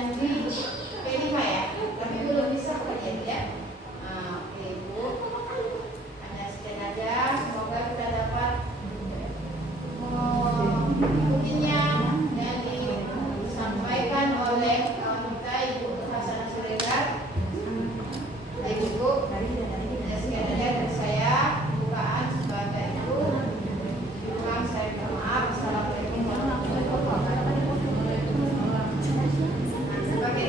janji P5 ya, tapi belum bisa kerja ya. Oke Ibu, hanya sekian aja. Semoga kita dapat mengikutinya yang disampaikan oleh kawan kita Ibu Hasanah Suregar. Baik Ibu, hanya sekian aja dari saya. Bukaan sebagai Ibu. Kurang saya minta maaf. Assalamualaikum warahmatullahi wabarakatuh. Sebagai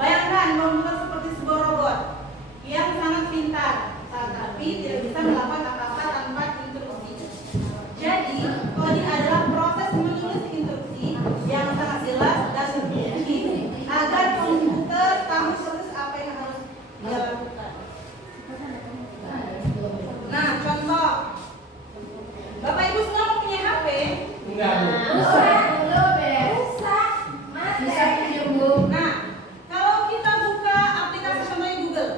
Bayangkan komputer seperti sebuah robot yang sangat pintar, tapi tidak bisa melakukan apa-apa tanpa instruksi. Jadi, coding adalah proses menulis instruksi yang sangat jelas dan terperinci agar komputer tahu persis apa yang harus dia lakukan. Nah, contoh, Bapak Ibu semua punya HP? Enggak. Nah, kalau kita buka aplikasi contohnya Google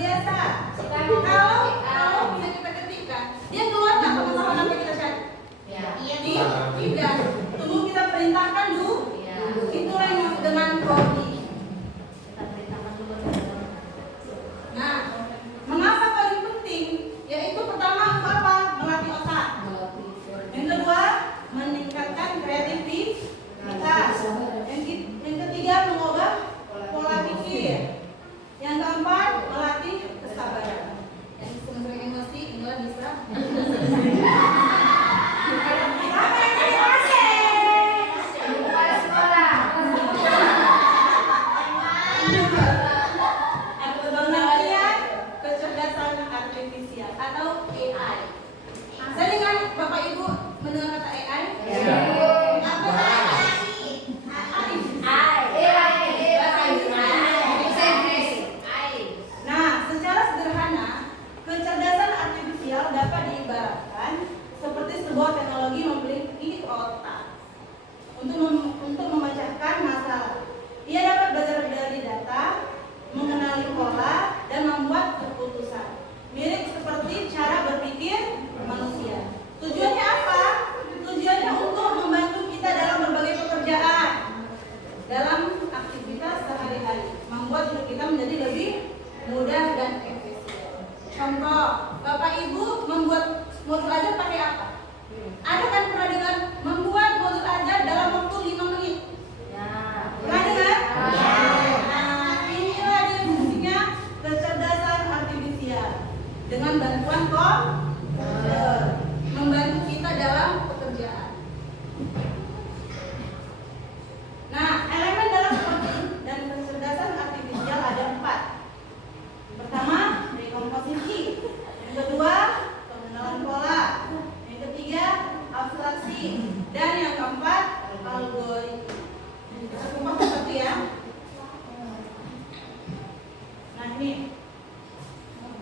biasa. Kalau bisa kita ketikkan, dia keluar nggak pengetahuan apa yang kita cari? Tidak. Tunggu kita perintahkan dulu. Itulah yang dimaksud dengan coding. Nah, mengapa coding penting? Yaitu pertama untuk apa? Melatih otak. Yang kedua, meningkatkan kreativitas. Yang ketiga, mengubah pola pikir. Yang keempat, melatih kesabaran. Yang sering emosi, inilah bisa. Pengertian kecerdasan artifisial atau AI. Sering kan Bapak Ibu mendengar kata AI? Apa Nah, secara sederhana, kecerdasan artifisial dapat diibaratkan seperti sebuah teknologi memiliki otak untuk memecahkan masalah. Ia dapat belajar dari data, mengenali pola, dan membuat keputusan. Mirip seperti cara berpikir manusia. Tujuannya apa? Tujuannya untuk membantu kita dalam berbagai pekerjaan, dalam aktivitas sehari-hari, membuat hidup kita menjadi lebih mudah dan efisien. Contoh, Bapak Ibu membuat modul ajar pakai apa? Ada kan pernah dengar membuat modul ajar dalam waktu 5 menit? Pernah dengar? Nah, inilah dia fungsinya kecerdasan artifisial dengan bantuan komputer, membantu kita dalam pekerjaan. Nah, elemen dalam coding dan kecerdasan artifisial ada 4. Pertama, dekomposisi. Yang kedua, pengenalan pola. Yang ketiga, abstraksi. Dan yang keempat, algoritma. Kita kupas satu ya. Nah, ini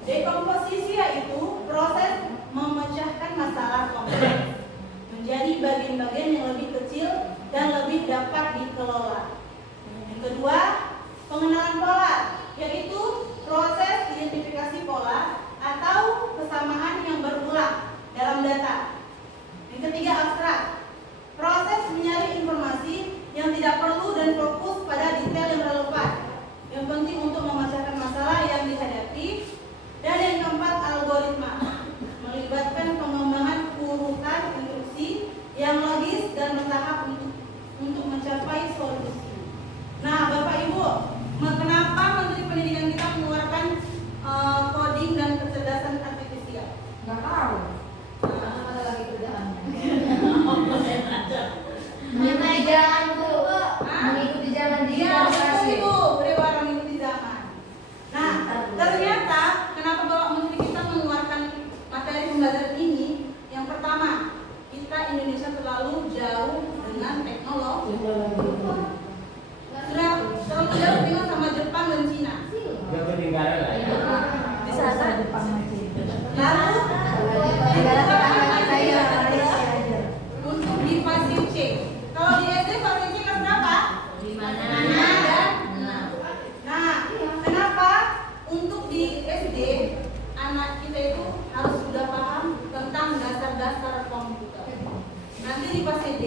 dekomposisi yaitu proses memecahkan masalah kompleks menjadi bagian-bagian yang lebih kecil dan lebih dapat dikelola. Yang kedua, pengenalan pola, yaitu proses identifikasi pola atau kesamaan yang berulang dalam data. Yang ketiga, abstrak, proses menyaring informasi yang tidak perlu dan fokus pada detail yang relevan, yang penting untuk memecahkan masalah yang dihadapi. Dan yang keempat, algoritma, melibatkan pengembangan urutan instruksi yang logis dan bertahap untuk mencapai solusi. Nah, Bapak Ibu, kenapa Menteri Pendidikan kita mengeluarkan coding dan kecerdasan artifisial? Nggak tahu. Ada lagi kerjaannya. Mengikuti jalan Bu. Mengikuti jalan digitalisasi. Itu berwarna mengikuti zaman. Nah, ternyata kenapa Bapak Menteri kita mengeluarkan materi pembelajaran ini? Yang pertama, kita Indonesia terlalu jauh dengan teknologi. Sudah terlalu jauh dengan sama Jepang dan Cina. Dia ketinggalan lah ya. Di sana Jepang dan Cina. Lalu untuk di fase C. Kalau di SD fase C kelas berapa? 5 dan 6. Nah, kenapa untuk di SD anak kita itu harus sudah paham tentang dasar-dasar komputer. Nanti di fase D,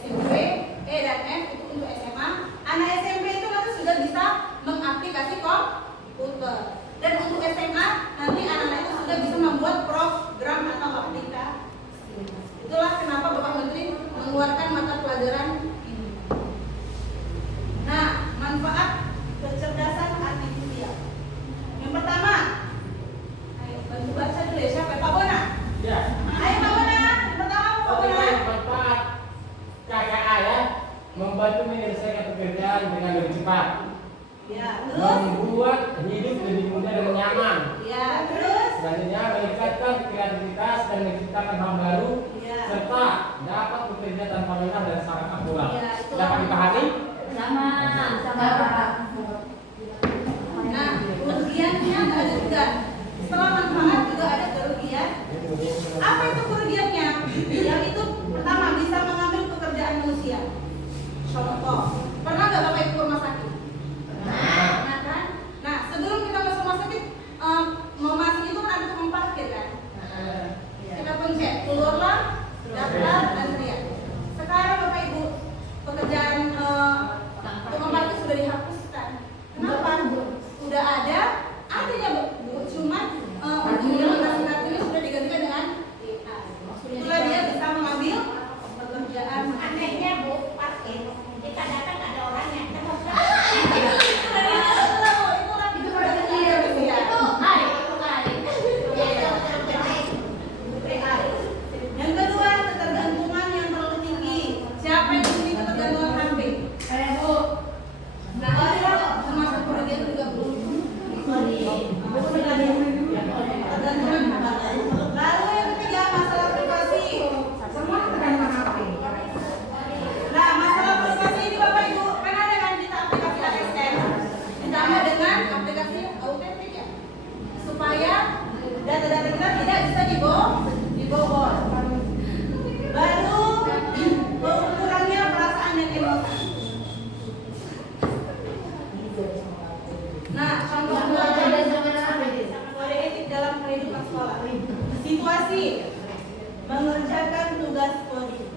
SMP, E dan F itu untuk SMA. Anak SMP itu nanti sudah bisa mengaplikasi komputer. Dan untuk SMA nanti anak-anak itu sudah bisa membuat program atau aplikasi. Itulah kenapa Bapak Menteri mengeluarkan mata pelajaran ini. Nah, manfaat kecerdasan artifisial. Yang pertama, ayo bantu baca dulu ya, siapa? Pak Bona. Ya. Ayo Pak Bona, yang pertama membantu menyelesaikan pekerjaan dengan lebih cepat. Ya, terus? Membuat hidup lebih mudah dan nyaman. Ya, terus? Selanjutnya meningkatkan kreativitas dan menciptakan hal baru. Ya. Serta dapat bekerja tanpa lelah dan sangat akurat. Ya, itu. Dapat dipahami? Sama. Nah, kerugiannya ada juga. Setelah manfaat juga ada kerugian. Apa itu kerugiannya? Yang itu pertama bisa mengambil pekerjaan manusia. Contoh, pernah nggak Bapak Ibu ke rumah sakit? Nah kan? Nah, sebelum kita masuk rumah sakit, mau masuk itu kan ada tukang parkir kan? Kita pencet, keluarlah, daftar, antrian. Sekarang Bapak Ibu, pekerjaan tukang parkir sudah dihapuskan. Kenapa? Sudah ada, artinya Bu, cuman untuk yang ngasih kartunya sudah digantikan dengan AI. Itulah dia bisa mengambil pekerjaan. Anehnya Bu, parkir kita datang nggak ada orangnya. Kita mau Yang kedua, ketergantungan yang terlalu tinggi. Siapa yang tinggi ketergantungan HP? Saya Bu. Nah, itu termasuk kerugian juga Bu. Ketergantungan. Lalu yang ketiga, masalah privasi. Semua ketergantungan HP. Nah, masalah privasi ini Bapak Ibu, kan ada kan kita aplikasi ASN ditambah dengan aplikasi autentik ya, supaya data-data kita tidak bisa dibobol. Baru kurangnya perasaan dan emosi. Nah, contoh kode etik dalam kehidupan sekolah. Situasi mengerjakan tugas coding.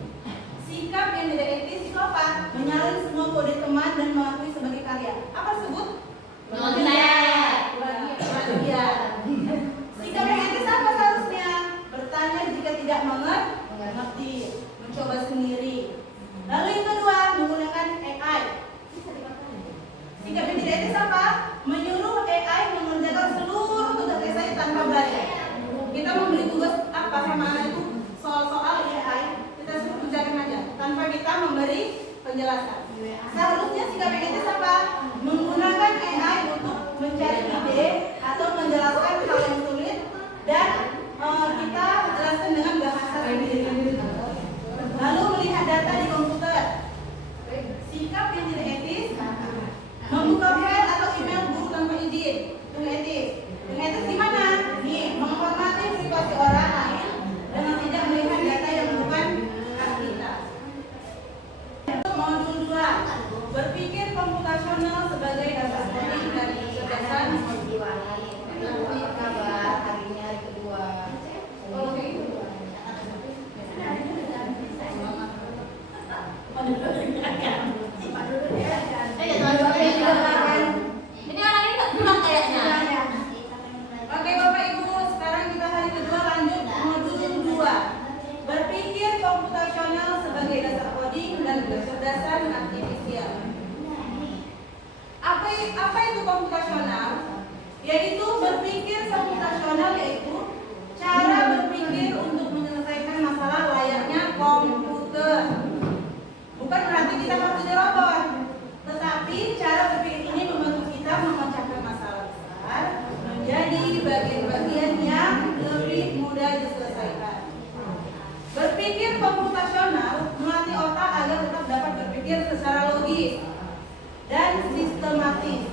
Sikap yang tidak etis itu apa? Menyalin semua kode teman dan mengakui sebagai karya. Apa disebut? Plagiat. Sikap yang etis apa seharusnya? Bertanya jika tidak mengerti, mencoba sendiri. Lalu yang kedua, menggunakan AI. Sikap yang tidak etis apa? Menyuruh AI mengerjakan seluruh tugas esai tanpa belajar. Kita memberi tugas apa sama anak itu? Soal-soal AI, kita suruh kerjakan aja tanpa kita memberi penjelasan. Seharusnya sikap yang etis apa? Menggunakan AI untuk mencari ide atau menjelaskan hal yang sulit dan kita jelaskan dengan bahasa sendiri. Lalu melihat data di komputer. Sikap yang tidak etis, membuka file atau email guru tanpa izin. Itu etis. Yang etis gimana? Nih, menghormati privasi orang lain dengan tidak melihat data yang bukan hak kita. Modul 2, berpikir komputasional sebagai dasar coding dan kecerdasan. Apa kabar harinya hari kedua? Ini orang ini nggak pulang kayaknya. Oke Bapak Ibu, sekarang kita hari kedua lanjut modul 2. Berpikir komputasional sebagai dasar coding dan kecerdasan artifisial. Apa itu komputasional? Yaitu berpikir komputasional yaitu cara berpikir untuk menyelesaikan masalah layaknya komputer. Bukan berarti kita harus jadi robot, tetapi cara berpikir ini membantu kita memecahkan masalah besar menjadi bagian-bagian yang lebih mudah diselesaikan. Berpikir komputasional melatih otak agar tetap dapat berpikir secara logis dan sistematis,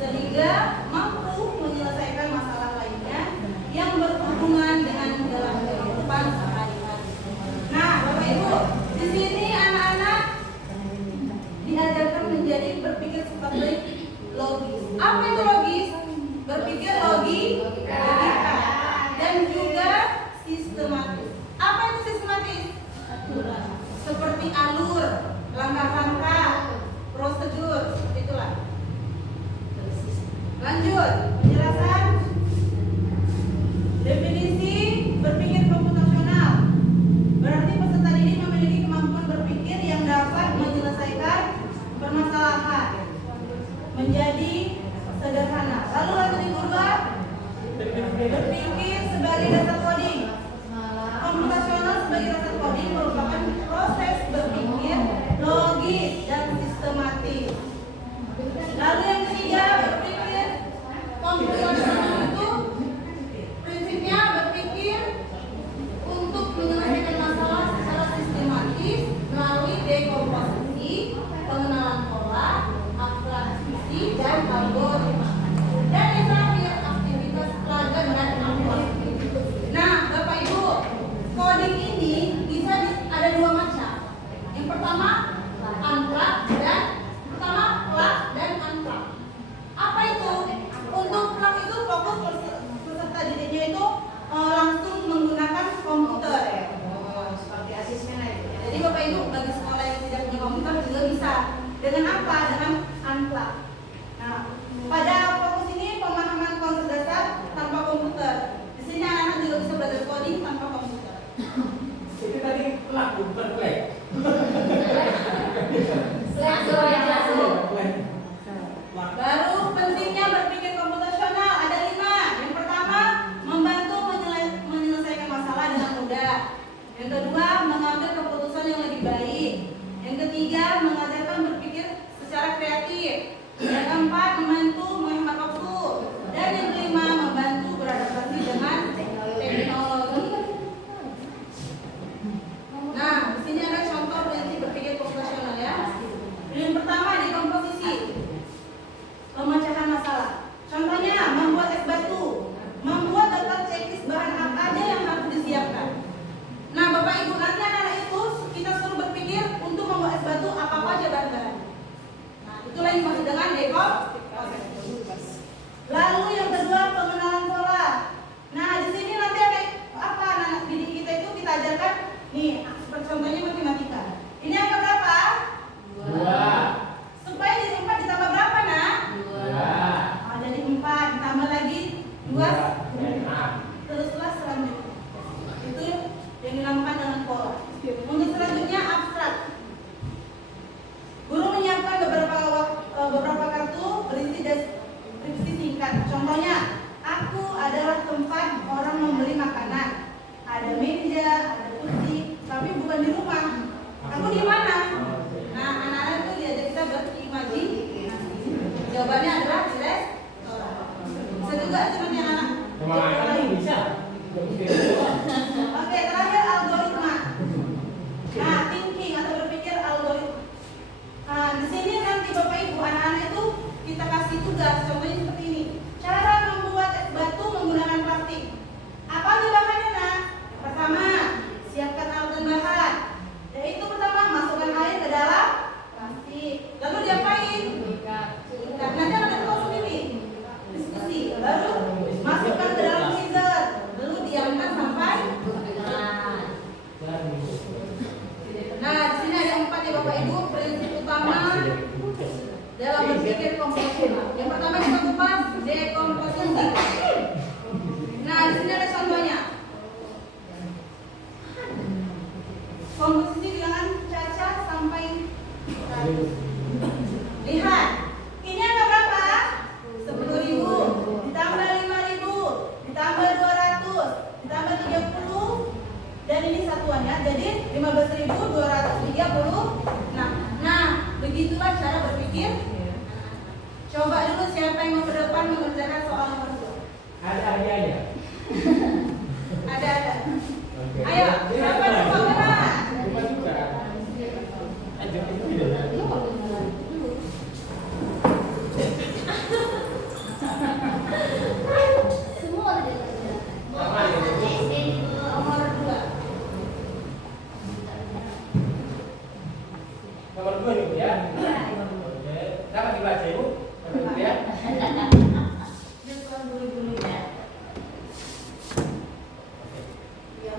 sehingga mampu menyelesaikan masalah lainnya yang berhubungan dengan dalam kehidupan sehari-hari. Nah, Bapak Ibu, di sini anak-anak diajarkan menjadi berpikir seperti logis. Apa itu logis? Berpikir logika dan juga sistematis. Apa itu sistematis? Seperti alur, langkah-langkah, prosedur, seperti itulah. Lanjut. Yang kedua, mengambil keputusan yang lebih baik. Yang ketiga, mengajarkan berpikir secara kreatif. Yang keempat, membantu menghemat waktu. Dan yang kelima, membantu beradaptasi dengan teknologi. Nah, di sini ada contoh prinsip berpikir komputasional ya. Yang pertama, dekomposisi, pemecahan masalah. Contohnya, membuat es batu, membuat daftar checklist bahan apa aja yang harus disiapkan. Nah, Bapak Ibu, nanti anak-anak itu kita suruh berpikir untuk membuat es batu apa aja bahan-bahan. Nah, itulah yang dimaksud dengan dekomposisi. Lalu yang kedua, pengenalan pola. Nah, di sini nanti ada apa anak didik kita itu kita ajarkan nih, seperti contohnya matematika. Ini angka berapa? 2. Supaya jadi 4 ditambah berapa, Nak? 2. Oh, jadi 4 ditambah lagi 2. 6. Teruslah selanjutnya. Itu yang dinamakan dengan pola. Untuk selanjutnya abstrak. Guru menyiapkan beberapa kartu berisi deskripsi singkat. Contohnya, aku adalah tempat orang membeli makanan. Ada meja, ada kursi, tapi bukan di rumah. Aku di mana? Nah, anak-anak itu diajak kita berimajinasi. Jawabannya adalah di restoran. Bisa juga seperti anak-anak. Cuma bisa. Oke, terakhir algoritma. Nah, thinking atau berpikir algoritma. Nah, di sini nanti Bapak Ibu anak-anak itu kita kasih tugas. Contohnya seperti ini. Cara membuat es batu menggunakan plastik. Apa aja bahannya, Nak? Pertama, siapkan alat dan bahan. Yaitu pertama, masukkan air ke dalam plastik. Lalu diapain? Ikat. Nanti anak-anak langsung ini diskusi. Lalu masukkan ke dalam freezer. Lalu diamkan sampai Nah, di sini ada 4 ya Bapak Ibu prinsip utama dalam berpikir komputasional. Yang pertama kita kupas dekomposisi. Nah, di sini ada contohnya. Komposisi bilangan Caca sampai 100. Lihat, ini angka berapa? 10.000 ditambah 5.000 ditambah 200 ditambah 30 dan ini satuannya jadi 15.230. Nah, begitulah cara berpikir. Coba dulu siapa yang mau ke depan mengerjakan soal nomor 2. Ada hadiahnya. Ada. Oke. Ayo, siapa yang mau gerak? Cuma juga. Ajak itu tidak. Semua ada Nomor 2. Nomor 2 Ibu ya. Oke. Dapat dibaca Ibu? Dapat ya?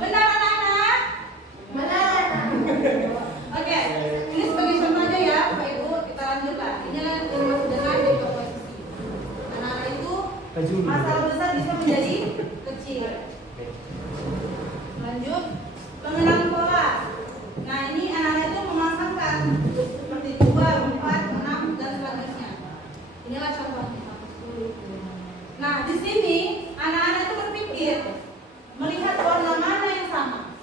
Benar anak-anak? Benar. Oke, ini sebagai contoh aja ya Bapak Ibu, kita lanjutkan. Ini adalah yang dimaksud dengan dekomposisi. Anak-anak itu masalah besar bisa menjadi kecil. Lanjut, pengenalan pola. Nah, ini anak-anak itu memasangkan seperti 2, 4, 6 dan selanjutnya. Inilah contohnya. Nah, di sini anak-anak itu berpikir melihat warna mana yang sama.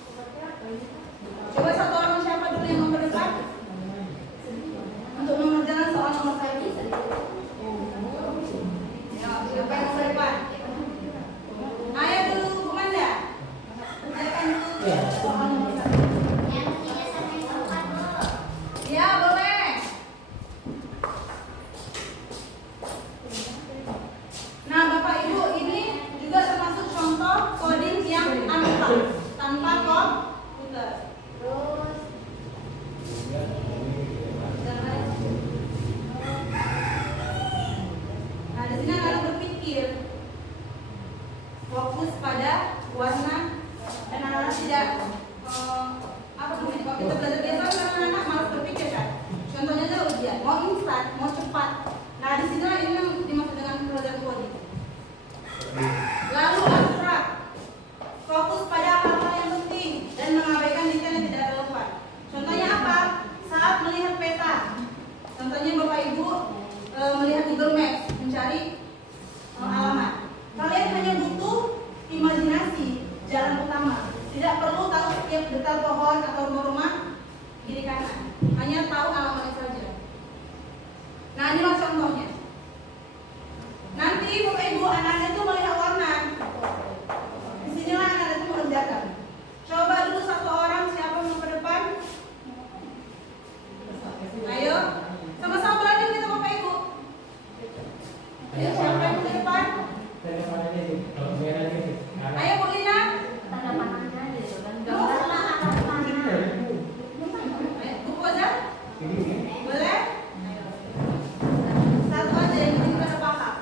Coba satu orang siapa dulu yang nomor depan untuk mengerjakan soal nomor 1. Ya, siapa yang nomor depan? Ayo dulu, Bu Manda. Kerjakan dulu soal nomor 1. Yang 3 sampai 4 Bu. Ya, boleh. Nah, Bapak Ibu, ini juga termasuk contoh coding yang analog tanpa komputer. Terus Nah, di sini anak berpikir fokus pada warna dan anak tidak apa namanya, kalau kita belajar biasa kan anak malas berpikir kan. Contohnya aja ujian, mau instan, mau cepat. Nah, di sini ini yang dimaksud dengan pelajaran coding. Lalu abstrak, fokus pada hal-hal yang penting dan mengabaikan detail yang tidak relevan. Contohnya apa? Saat melihat peta. Contohnya Bapak Ibu melihat Google Maps mencari alamat. Kalian hanya butuh imajinasi jalan utama. Di Tidak perlu tahu setiap detail pohon atau rumah kiri kanan, hanya tahu alamatnya saja. Nah, inilah contohnya. Nanti Bapak Ibu anak-anak itu melihat warna. Disinilah anak-anak itu mengerjakan. Coba dulu satu orang, siapa mau ke depan? Ayo, sama-sama belajar kita Bapak Ibu. Ayo, siapa yang mau ke depan? Ayo Bu Lina. Tanda panahnya aja gitu kan. Ayo, Bu Koza. Boleh? Satu aja yang penting kita paham.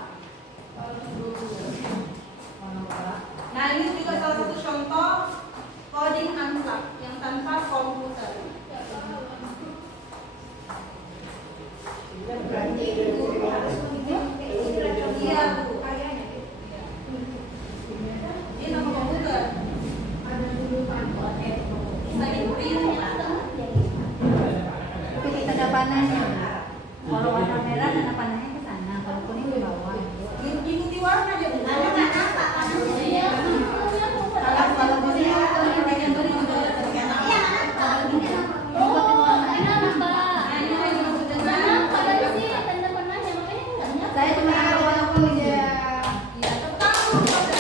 Nah, ini juga salah satu contoh coding unplug yang tanpa komputer. Berarti guru harus mengikuti Iya, Bu. kayaknya. Ini nama komputer. Ada dulu kan Bisa di-print. Pilih tanda panahnya. Kalau warna merah tanda panahnya ke sana, kalau kuning ke bawah. Ikuti warna aja, Bu. Kalau nggak apa panahnya. Kalau kuning itu bagian kuning untuk Iya, kalau kuning oh, enak Mbak. Nah, ini lagi masuk dengan Kenapa ada sih tanda panahnya makanya nggak nyata. saya cuma tahu warna kuning ya. ya tetap komputer.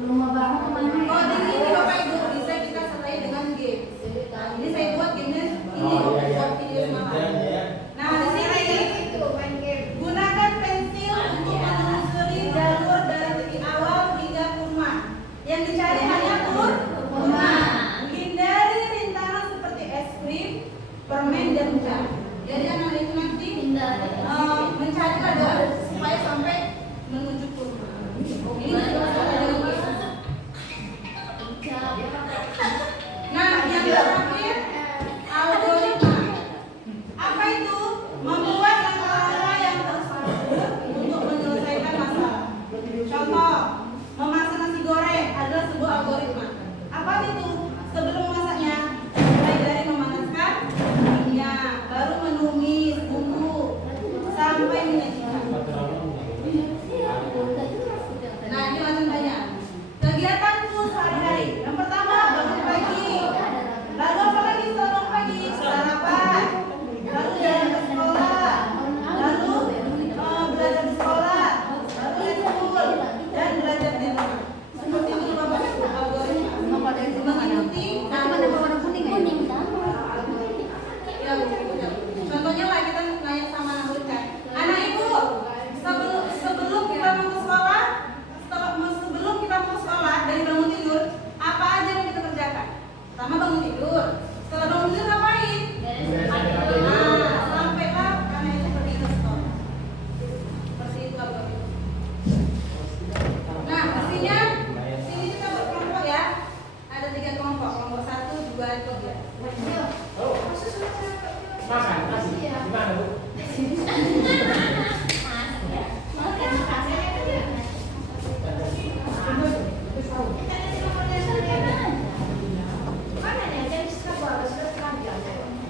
Rumah baru kemana? Coding ini Bapak Ibu bisa kita sertai dengan game. Nah, ini saya buat gamenya ini buat video semalam. Nah, di sini itu main game. gunakan pensil untuk menelusuri jalur dari titik awal hingga kurma. Yang dicari hanya kurma. Hindari rintangan seperti es krim, permen dan jam. Jadi anak itu nanti mencari jalur supaya sampai menuju kurma. Ini juga sama dengan game. Nah, yang terakhir algoritma. Apa itu? Membuat langkah-langkah yang terstruktur untuk menyelesaikan masalah. Contoh, memasak nasi goreng adalah sebuah algoritma. Apa itu? Sebelum memasaknya, mulai dari memanaskan minyak, baru menumis bumbu sampai menyajikan. Nah, ini macam banyak. Kegiatanku sehari-hari. Yang pertama, bangun pagi. Lalu apa lagi setelah bangun pagi? Sarapan. Lalu jalan ke sekolah. Lalu belajar di sekolah. Lalu school dan belajar di rumah. Seperti itu Bapak Ibu algoritma. Kalau dari rumah mana? Mengikuti Cuma ada warna kuning ya? Kuning sama. Ya, contohnya lah kita nanya sama anak murid kan. Anak ibu, sebelum kita mau ke sekolah, sebelum kita mau ke sekolah dari bangun tidur, apa aja yang kita kerjakan? Pertama bangun tidur. Setelah bangun tidur ngapain? Nah, sampailah anak itu pergi ke sekolah. Seperti itu algoritma. Nah, pastinya sini kita berkelompok ya. Ada 3 kelompok, kelompok 1, 2, 3. Makan, gimana Bu?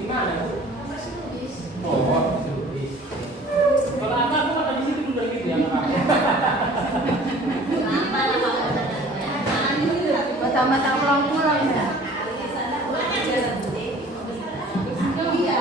Gimana Bu? Oh, ditulis. Kalau apa aku kata di situ dulu gitu ya Pak. Mata-mata pulang-pulang ya. Iya.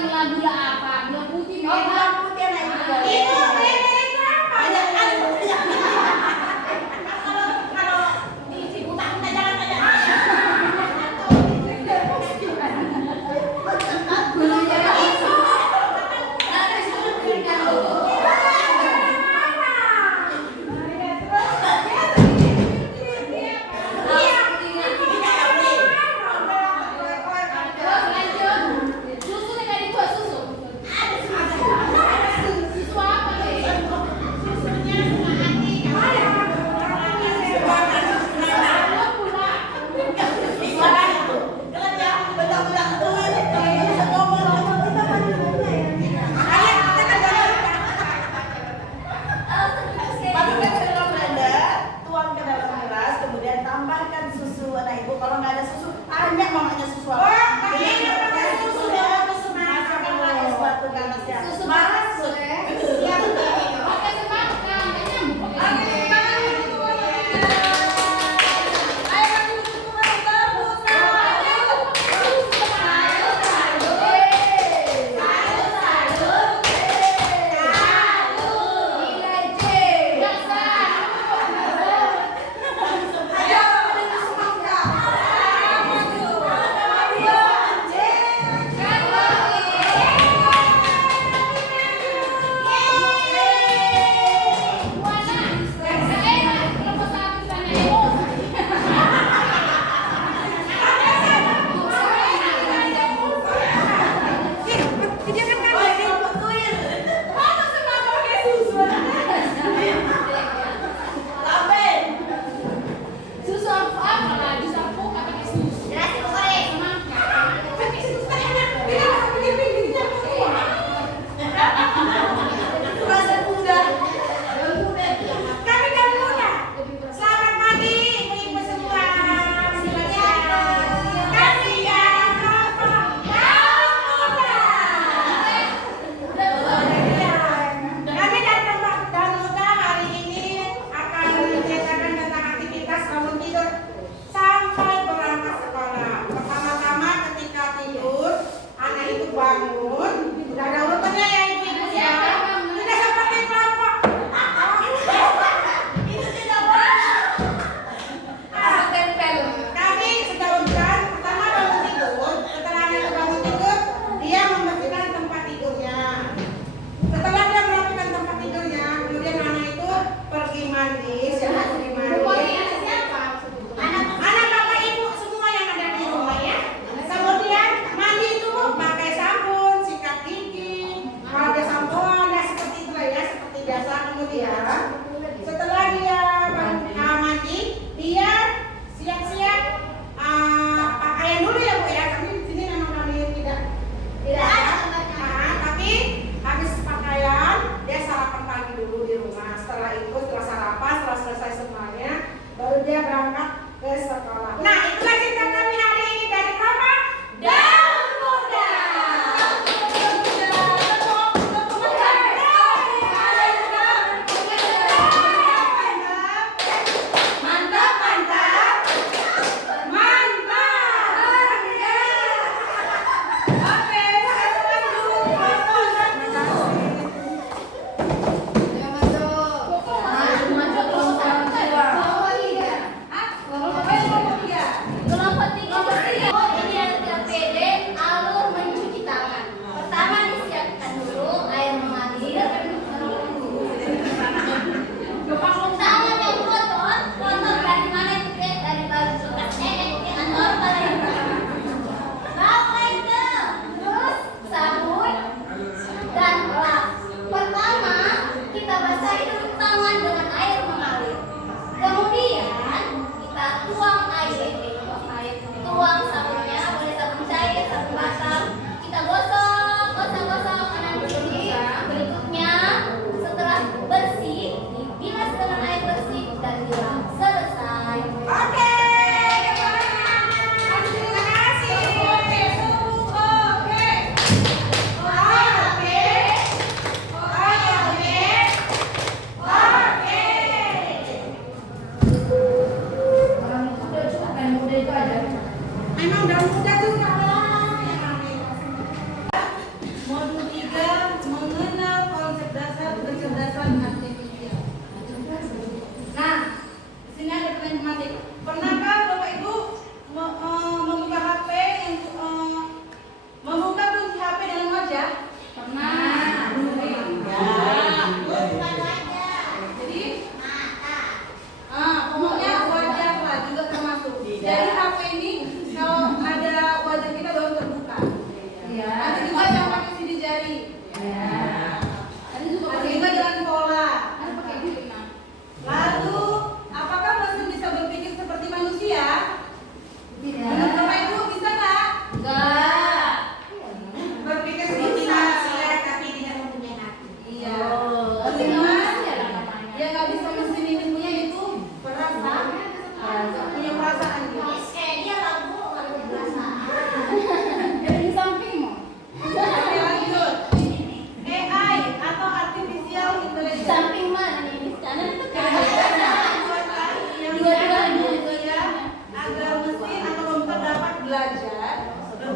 gula gula apa? Gula putih. Oh, gula putih anak ibu boleh. Itu bedanya apa? Kalau di Ciputat kita jangan aja. Gulanya itu. Terus lanjut. Susu nih tadi buat susu. Susu apa nih? Susunya sama hati. Masukkan ke dalam blender, tuang ke dalam gelas, kemudian tambahkan susu anak ibu. Kalau nggak ada susu, banyak mamanya susu apa? Masukkanlah es batu ganasnya. Susu Masuk. Siap. Pakai semangat kan? Nyambung pakai semangat.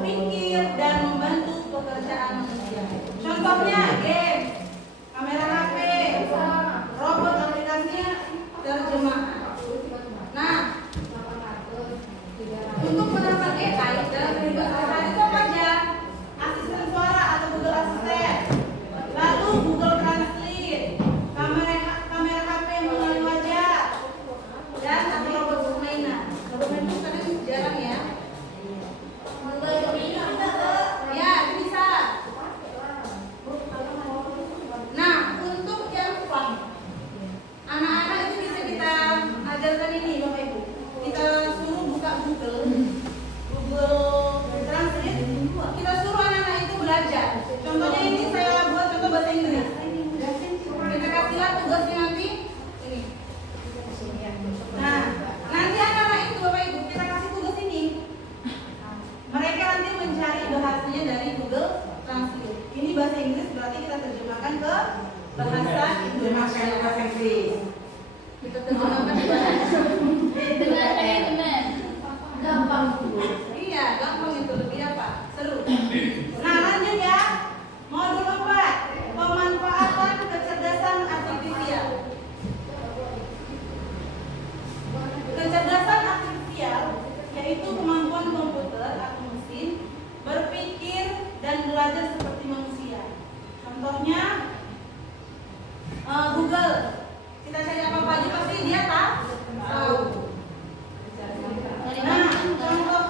berpikir dan membantu pekerjaan manusia. Contohnya game, kamera HP, robot aplikasinya, terjemahan. Nah, untuk menerapkan AI dalam kehidupan sehari-hari itu apa aja? Asisten suara atau Google Assistant, lalu Google Translate, kamera HP mengenali wajah, dan atau robot permainan. Robot permainan itu kadang jarang ya. Ya, itu bisa. Nah, untuk yang fun, anak-anak itu bisa kita ajarkan ini, Bapak Ibu. Kita suruh buka Google Translate. Kita suruh anak-anak itu belajar. Contohnya ini saya buat contoh bahasa Inggris. Kita kasihlah tugasnya nanti ini. Nah, nanti anak-anak itu Bapak Ibu kita kasih tugas ini. Mereka nanti mencari bahasanya dari Google Translate. Ini bahasa Inggris berarti kita terjemahkan ke bahasa Indonesia. Kita terjemahkan ke bahasa Benar. Gampang tuh. Iya, gampang itu, lebih apa? Seru. Nah, lanjut ya. Modul 4, pemanfaatan kecerdasan artifisial. Kecerdasan artifisial yaitu kemampuan komputer atau mesin berpikir dan belajar seperti manusia. Contohnya Google. Kita cari apa aja pasti dia tahu. Nah, contoh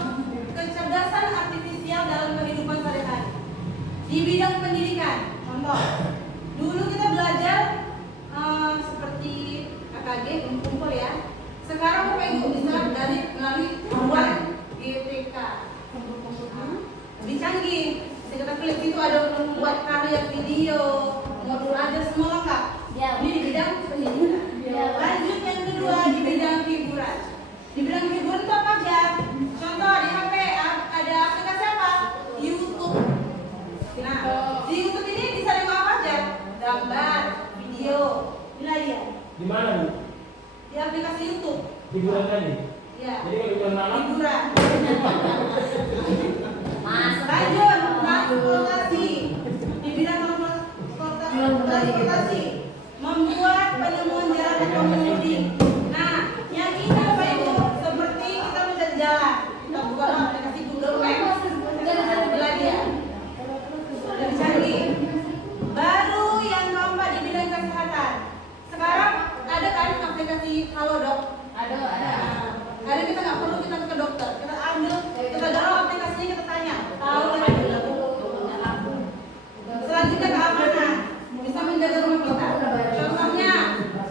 kecerdasan artifisial dalam kehidupan sehari-hari di bidang pendidikan. Contoh, dulu kita belajar seperti KKG, kumpul ya. Sekarang Bapak Ibu bisa melalui ruang GTK. Lebih canggih. Kita klik itu ada membuat karya video, modul ada semua lengkap. Ini di bidang pendidikan. Lanjut yang kedua di bidang hiburan. Di bidang hiburan itu apa aja? Contoh di HP ada aplikasi apa? YouTube. Nah, di YouTube ini bisa nengok apa aja? Gambar, video. Inilah dia. Di mana, Bu? Di aplikasi YouTube. Hiburan tadi. Ya. Jadi kalau hiburan malam, Hiburan. Masuk. Lanjut, transportasi. Di bidang transportasi, membuat penemuan jalan atau mengemudi. Nah, yang ini Bapak Ibu seperti kita mencari jalan. Kita buka aplikasi Google Maps. Lagi ya. Lebih canggih. Baru yang keempat di bidang kesehatan. Sekarang ada kan aplikasi Halodoc. Ada. Ada kita nggak perlu kita ke dokter. Kita ambil, kita download aplikasinya, kita tanya. Tahu lagi. Selanjutnya keamanan, bisa menjaga rumah kita. Contohnya,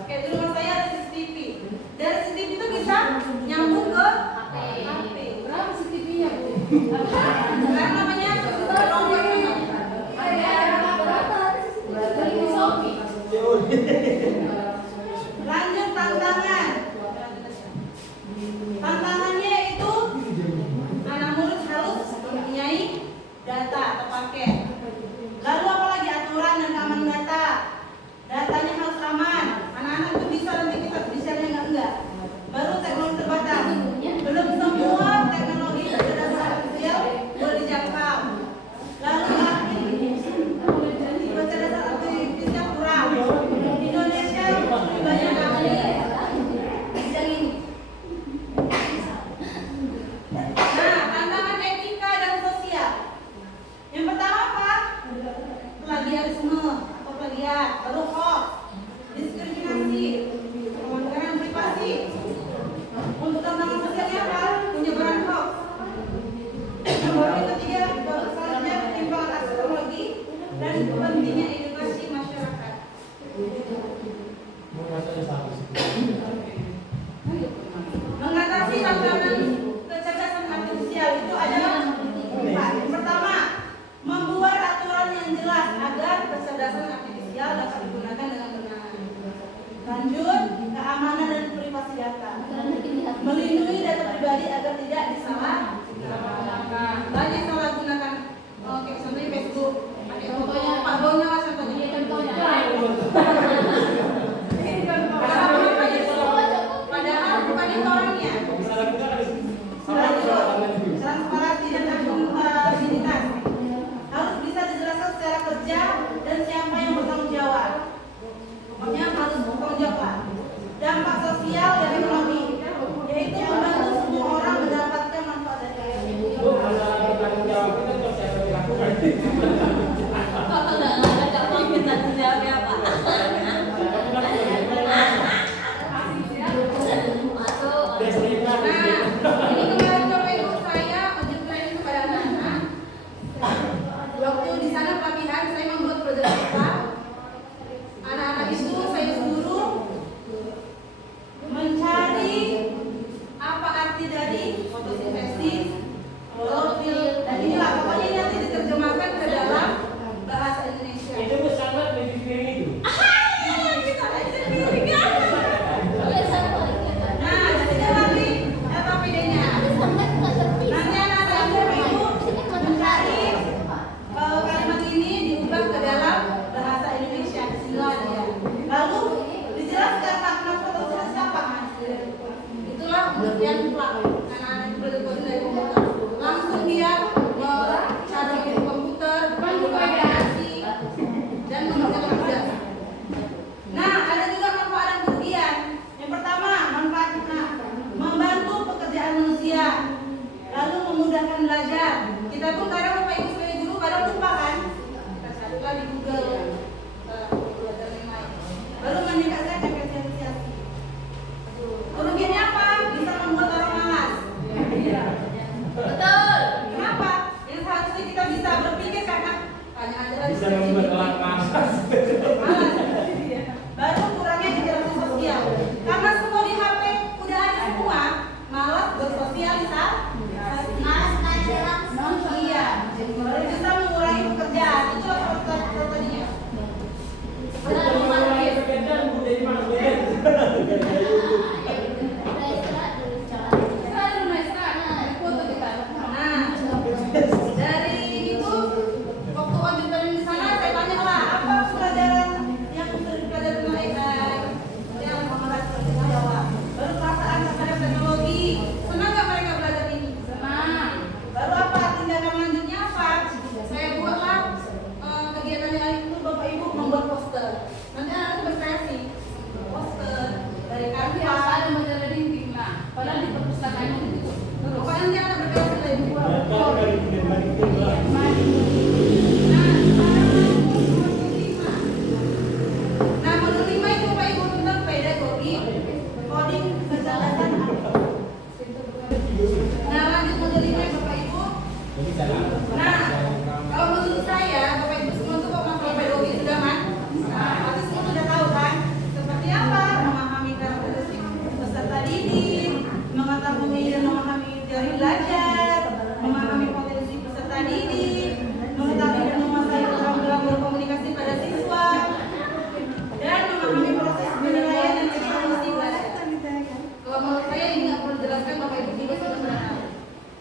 kayak di rumah saya ada CCTV. Dari CCTV itu bisa nyambung ke HP. Berapa CCTV-nya, Bu? Karena namanya robot memang. Beli Shopee. Lanjut tantangan. Tantangannya itu anak murid harus mempunyai data atau paket. Lalu apalagi aturan dan keamanan data. Datanya harus aman. Anak-anak itu bisa nanti kita bicaranya enggak. Baru teknologi terbatas. Belum semua teknologi kecerdasan artifisial boleh dijangkau. Lalu kecerdasan artifisial kurang. Indonesia banyak ahli bidang ini. Nah, tantangan etika dan sosial. Yang pertama apa? Plagiarisme atau plagiat, lalu hoax, diskriminasi, pelanggaran privasi. Untuk tantangan sosialnya apa? Penyebaran hoax. Baru yang ketiga, selanjutnya ketimpangan akses teknologi dan pentingnya edukasi masyarakat. Mengatasi tantangan kecerdasan artifisial itu ada 4. Yang pertama, membuat aturan yang jelas agar kecerdasan artifisial dapat digunakan dengan benar. Lanjut, keamanan dan privasi data. Melindungi data pribadi agar tidak disalahgunakan. Banyak salah gunakan. Oke, contohnya Facebook. Contohnya Pak Bono lah contohnya. Padahal bukan itu orangnya. Transparansi dan akuntabilitas. Kalau nggak ada kamu kita jawabnya apa? Masuk. Nah, ini kemarin Bapak Ibu saya uji training kepada anak-anak. Waktu di sana pelatihan saya membuat proyek apa? Anak-anak itu saya suruh mencari apa arti dari fotosintesis, klorofil, dan inilah pokoknya ini nanti diterjemahkan ke dalam bahasa Indonesia. Itu sangat menjadi itu. Kita aja sendiri kan? Nah, jadi nanti LKPD-nya. Nanti anak-anak Bapak Ibu mencari kalimat ini diubah ke dalam bahasa Indonesia ya. Lalu dijelaskan makna fotosintesis apa Mas? Itulah pengertian plak. Anak-anak itu belajar dari komputer. Langsung dia mencari di komputer, mengkomunikasi dan mengerjakan tugas. Nah, ada juga manfaat dan kerugian. Yang pertama, manfaatnya membantu pekerjaan manusia, lalu memudahkan belajar. Kita pun kadang Bapak Ibu sebagai guru kadang lupa kan? Kita carilah di Google, belajar yang lain. Lalu meningkatkan efisiensi. Kerugiannya apa? Bisa membuat orang malas. Betul. Kenapa? Yang seharusnya kita bisa berpikir karena tanya aja lah. Bisa membuat orang malas. Malas. Baru kurangnya interaksi sosial. Karena semua di HP udah ada semua, malas bersosialisasi. Iya. Baru bisa mengurangi pekerjaan. Itulah tadinya. Benar memahami. Pekerjaan budaya mana budaya? Nah, dari itu waktu wajib training di sana saya tanya lah apa pelajaran yang sudah dipelajari tentang AI. Yang mereka jawab. Baru perasaan terhadap teknologi. Senang nggak mereka belajar ini? Senang. Baru apa tindakan lanjutnya apa? Saya buatlah kegiatan yang itu Bapak Ibu membuat poster. Nanti anak itu berkreasi poster dari Canva. ada majalah dinding lah. Padahal di perpustakaan itu. Pokoknya nanti anak berkreasi lagi. Dari itu. Nah, modul 5 itu Bapak Ibu tentang pedagogi, coding, kecerdasan anak. Nah, lanjut modul 5 Bapak Ibu. Nah, kalau menurut saya Bapak Ibu semua tuh kok masalah pedagogi sudah kan? Nah, pasti semua sudah tahu kan? Seperti apa? Memahami karakteristik peserta didik, mengetahui dan memahami teori belajar, memahami potensi peserta didik, mengetahui dan menguasai program berkomunikasi pada siswa, dan memahami proses penilaian dan evaluasi belajar. Kalau menurut saya ini nggak perlu dijelaskan, Bapak Ibu juga sudah pernah.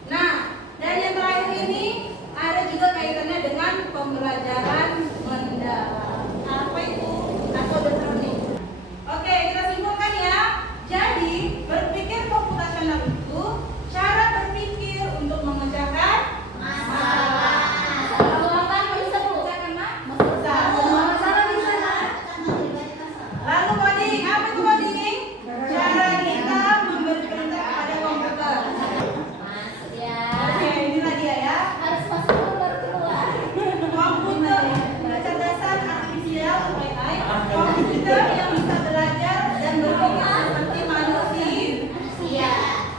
Nah, dan yang terakhir ini ada juga kaitannya dengan pembelajaran mendalam. Apa itu? Atau learning. Oke, kita simpulkan ya. Jadi, berpikir komputasional itu cara berpikir untuk mengerjakan masalah. Lalu coding, apa itu coding? Cara kita memberi perintah kepada komputer. Oke, inilah dia ya. Komputer kecerdasan artifisial AI, komputer yang bisa belajar dan berpikir seperti manusia.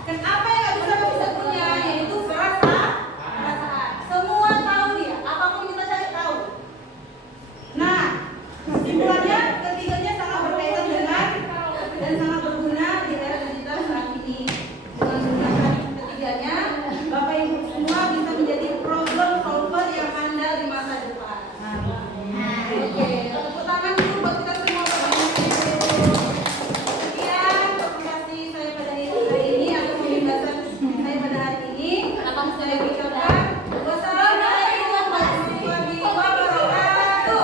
Kenapa yang nggak bisa komputer punya? Yaitu perasaan. Semua tahu dia, apapun kita cari tahu. Nah, kesimpulannya ketiganya sangat berkaitan dengan dan sangat berguna di era digital saat ini. Dengan menggunakan ketiganya, Bapak Ibu semua bisa menjadi problem solver yang andal di masa depan. Oke, tepuk tangan dulu buat kita semua Bapak Ibu. Sekian presentasi saya pada hari ini atau pembahasan saya pada hari ini. Saya ucapkan wassalamualaikum warahmatullahi wabarakatuh.